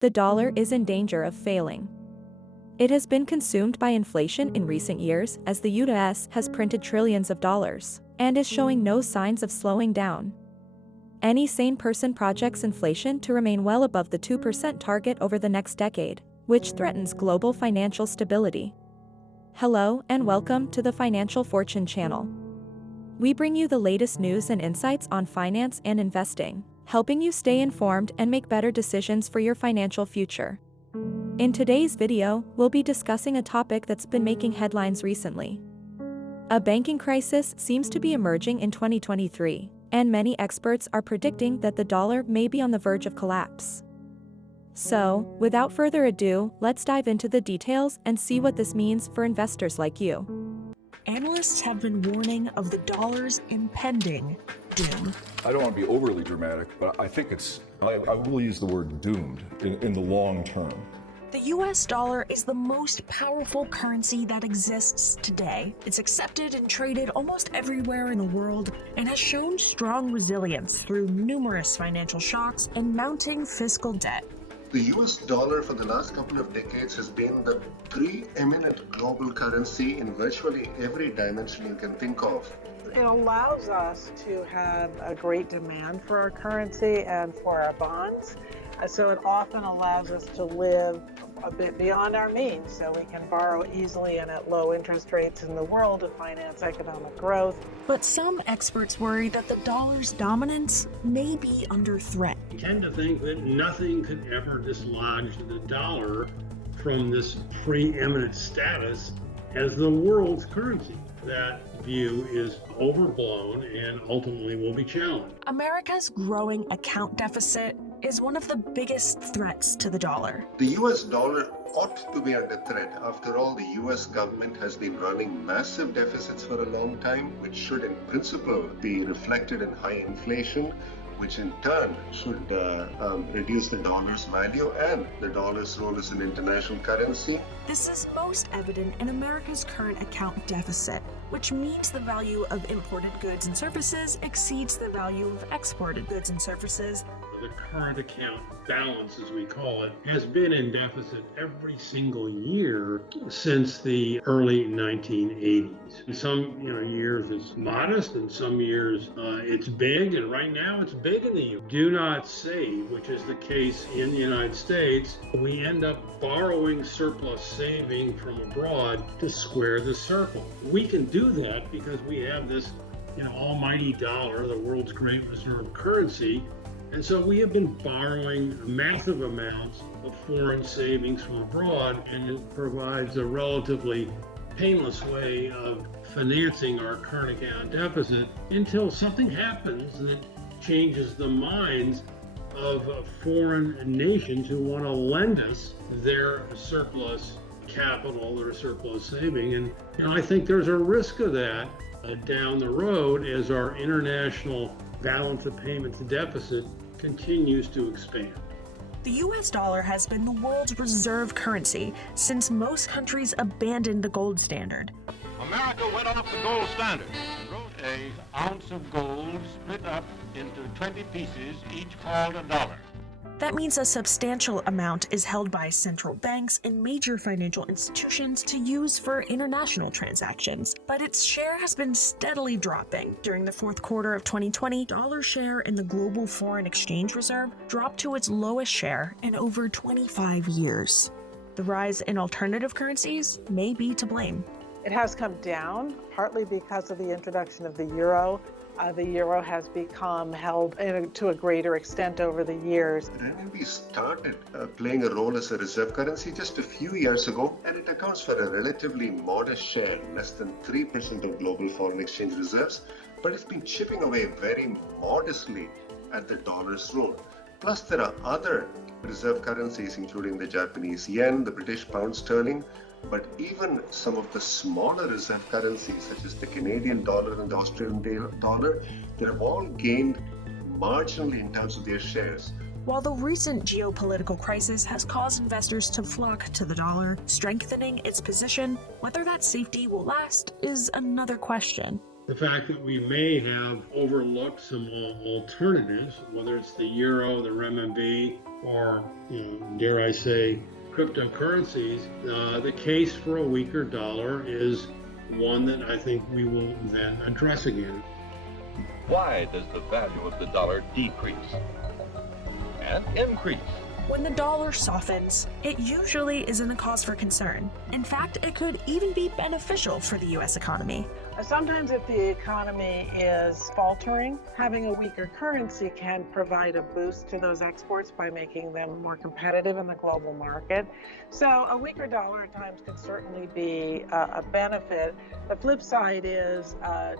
The dollar is in danger of failing. It has been consumed by inflation in recent years as the U.S. has printed trillions of dollars and is showing no signs of slowing down. Any sane person projects inflation to remain well above the 2% target over the next decade, which threatens global financial stability. Hello and welcome to the Financial Fortune channel. We bring you the latest news and insights on finance and investing, helping you stay informed and make better decisions for your financial future. In today's video, we'll be discussing a topic that's been making headlines recently. A banking crisis seems to be emerging in 2023, and many experts are predicting that the dollar may be on the verge of collapse. So, without further ado, let's dive into the details and see what this means for investors like you. Analysts have been warning of the dollar's impending doom. I don't want to be overly dramatic, but I think I will use the word doomed in the long term. The US dollar is the most powerful currency that exists today. It's accepted and traded almost everywhere in the world and has shown strong resilience through numerous financial shocks and mounting fiscal debt. The US dollar for the last couple of decades has been the preeminent global currency in virtually every dimension you can think of. It allows us to have a great demand for our currency and for our bonds. So it often allows us to live a bit beyond our means, so we can borrow easily and at low interest rates in the world to finance economic growth. But some experts worry that the dollar's dominance may be under threat. I tend to think that nothing could ever dislodge the dollar from this preeminent status as the world's currency. That view is overblown and ultimately will be challenged. America's growing account deficit is one of the biggest threats to the dollar. The US dollar ought to be under threat. After all, the US government has been running massive deficits for a long time, which should in principle be reflected in high inflation, which in turn should reduce the dollar's value and the dollar's role as an international currency. This is most evident in America's current account deficit, which means the value of imported goods and services exceeds the value of exported goods and services. The current account balance, as we call it, has been in deficit every single year since the early 1980s. In some years it's modest, and some years it's big, and right now it's big in the U.S. Do not save, which is the case in the United States. We end up borrowing surplus saving from abroad to square the circle. We can do that because we have this almighty dollar, the world's great reserve currency. And so we have been borrowing massive amounts of foreign savings from abroad, and it provides a relatively painless way of financing our current account deficit until something happens that changes the minds of foreign nations who want to lend us their surplus capital, their surplus saving. And I think there's a risk of that down the road as our international balance of payments deficit continues to expand. The US dollar has been the world's reserve currency since most countries abandoned the gold standard. America went off the gold standard and wrote an ounce of gold split up into 20 pieces, each called $1. That means a substantial amount is held by central banks and major financial institutions to use for international transactions, but its share has been steadily dropping. During the fourth quarter of 2020, dollar share in the global foreign exchange reserve dropped to its lowest share in over 25 years. The rise in alternative currencies may be to blame. It has come down, partly because of the introduction of the euro. The euro has become held to a greater extent over the years. RMB started playing a role as a reserve currency just a few years ago, and it accounts for a relatively modest share, less than 3% of global foreign exchange reserves, but it's been chipping away very modestly at the dollar's role. Plus, there are other reserve currencies, including the Japanese yen, the British pound sterling, but even some of the smaller reserve currencies, such as the Canadian dollar and the Australian dollar, they have all gained marginally in terms of their shares. While the recent geopolitical crisis has caused investors to flock to the dollar, strengthening its position, whether that safety will last is another question. the fact that we may have overlooked some alternatives, whether it's the euro, the renminbi, or, dare I say, cryptocurrencies. The case for a weaker dollar is one that I think we will then address again. Why does the value of the dollar decrease and increase? When the dollar softens, it usually isn't a cause for concern. In fact, it could even be beneficial for the U.S. economy. Sometimes if the economy is faltering, having a weaker currency can provide a boost to those exports by making them more competitive in the global market. So a weaker dollar at times can certainly be a benefit. The flip side is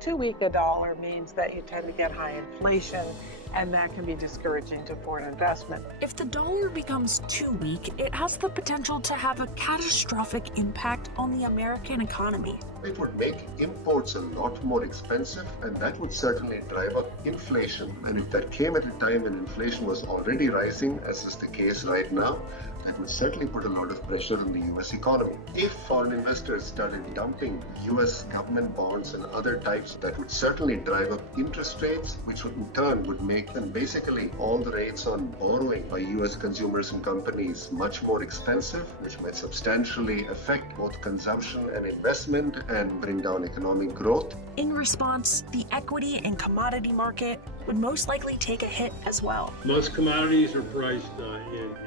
too weak a dollar means that you tend to get high inflation, and that can be discouraging to foreign investment. If the dollar becomes too weak, it has the potential to have a catastrophic impact on the American economy. It would make imports a lot more expensive, and that would certainly drive up inflation. And if that came at a time when inflation was already rising, as is the case right now, that would certainly put a lot of pressure on the US economy. If foreign investors started dumping US government bonds and other types, that would certainly drive up interest rates, which would in turn would make them basically all the rates on borrowing by US consumers and companies much more expensive, which might substantially affect both consumption and investment and bring down economic growth. In response, the equity and commodity market would most likely take a hit as well. Most commodities are priced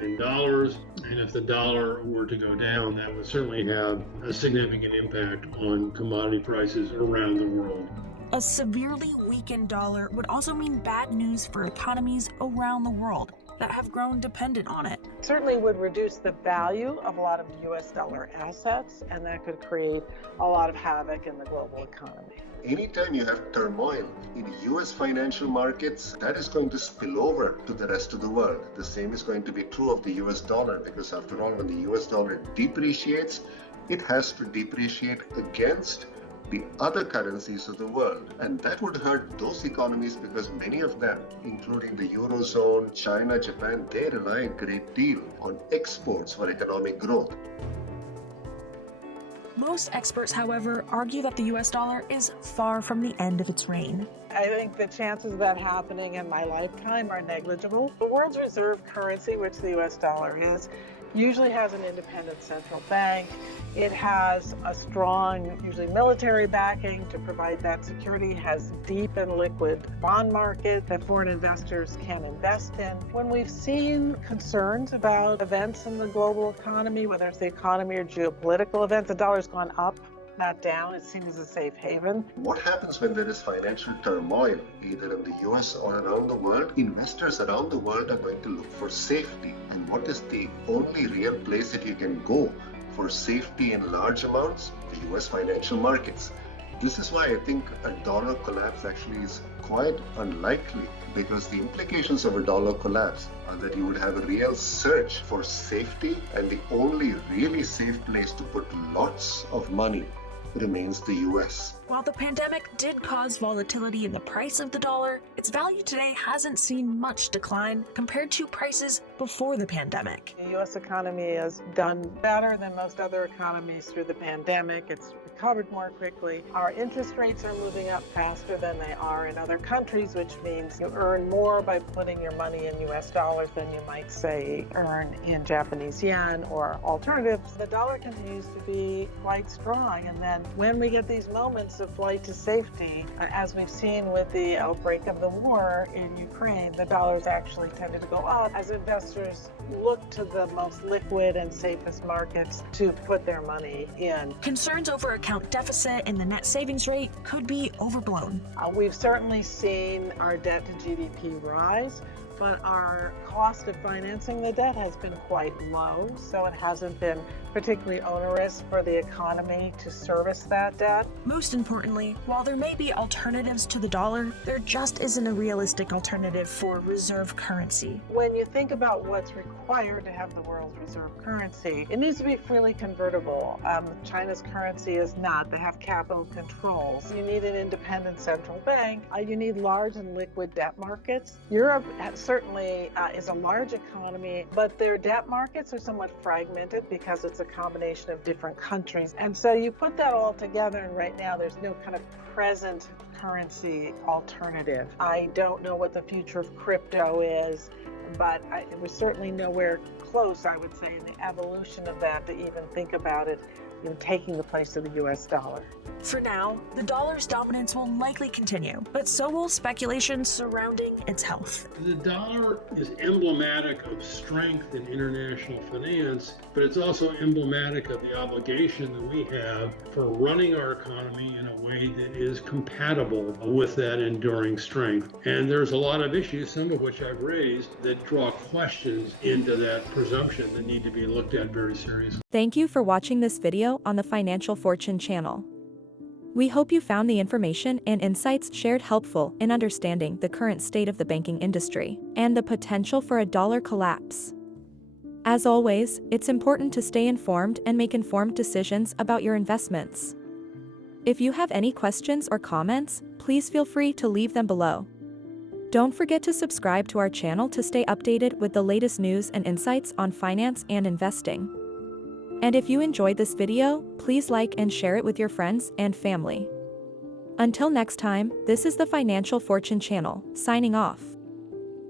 in dollars, and if the dollar were to go down, that would certainly have a significant impact on commodity prices around the world. A severely weakened dollar would also mean bad news for economies around the world that have grown dependent on it. It certainly would reduce the value of a lot of US dollar assets, and that could create a lot of havoc in the global economy. Anytime you have turmoil in US financial markets, that is going to spill over to the rest of the world. The same is going to be true of the US dollar, because after all, when the US dollar depreciates, it has to depreciate against the other currencies of the world. And that would hurt those economies because many of them, including the Eurozone, China, Japan, they rely a great deal on exports for economic growth. Most experts, however, argue that the US dollar is far from the end of its reign. I think the chances of that happening in my lifetime are negligible. The world's reserve currency, which the US dollar is, usually has an independent central bank. It has a strong, usually military backing to provide that security, has deep and liquid bond market that foreign investors can invest in. When we've seen concerns about events in the global economy, whether it's the economy or geopolitical events, the dollar's gone up, not down. It seems a safe haven. What happens when there is financial turmoil, either in the US or around the world? Investors around the world are going to look for safety. And what is the only real place that you can go for safety in large amounts? The US financial markets. This is why I think a dollar collapse actually is quite unlikely, because the implications of a dollar collapse are that you would have a real search for safety, and the only really safe place to put lots of money remains the US. While the pandemic did cause volatility in the price of the dollar, its value today hasn't seen much decline compared to prices before the pandemic. The U.S. economy has done better than most other economies through the pandemic. It's recovered more quickly. Our interest rates are moving up faster than they are in other countries, which means you earn more by putting your money in U.S. dollars than you might, say, earn in Japanese yen or alternatives. The dollar continues to be quite strong, and then when we get these moments of flight to safety, as we've seen with the outbreak of the war in Ukraine, the dollars actually tended to go up as investors look to the most liquid and safest markets to put their money in. Concerns over account deficit and the net savings rate could be overblown. We've certainly seen our debt to GDP rise, but our cost of financing the debt has been quite low, so it hasn't been particularly onerous for the economy to service that debt. Most importantly, while there may be alternatives to the dollar, there just isn't a realistic alternative for reserve currency. When you think about what's required to have the world's reserve currency, it needs to be freely convertible. China's currency is not. They have capital controls. You need an independent central bank. You need large and liquid debt markets. Europe certainly is a large economy, but their debt markets are somewhat fragmented because it's a combination of different countries. And so you put that all together, and right now there's no kind of present currency alternative. I don't know what the future of crypto is, but it was certainly nowhere close, I would say, in the evolution of that to even think about it, taking the place of the US dollar. For now, the dollar's dominance will likely continue, but so will speculation surrounding its health. The dollar is emblematic of strength in international finance, but it's also emblematic of the obligation that we have for running our economy in a way that is compatible with that enduring strength. And there's a lot of issues, some of which I've raised, that draw questions into that presumption that need to be looked at very seriously. Thank you for watching this video on the Financial Fortune channel. We hope you found the information and insights shared helpful in understanding the current state of the banking industry and the potential for a dollar collapse. As always, it's important to stay informed and make informed decisions about your investments. If you have any questions or comments, please feel free to leave them below. Don't forget to subscribe to our channel to stay updated with the latest news and insights on finance and investing. And if you enjoyed this video, please like and share it with your friends and family. Until next time, this is the Financial Fortune channel, signing off.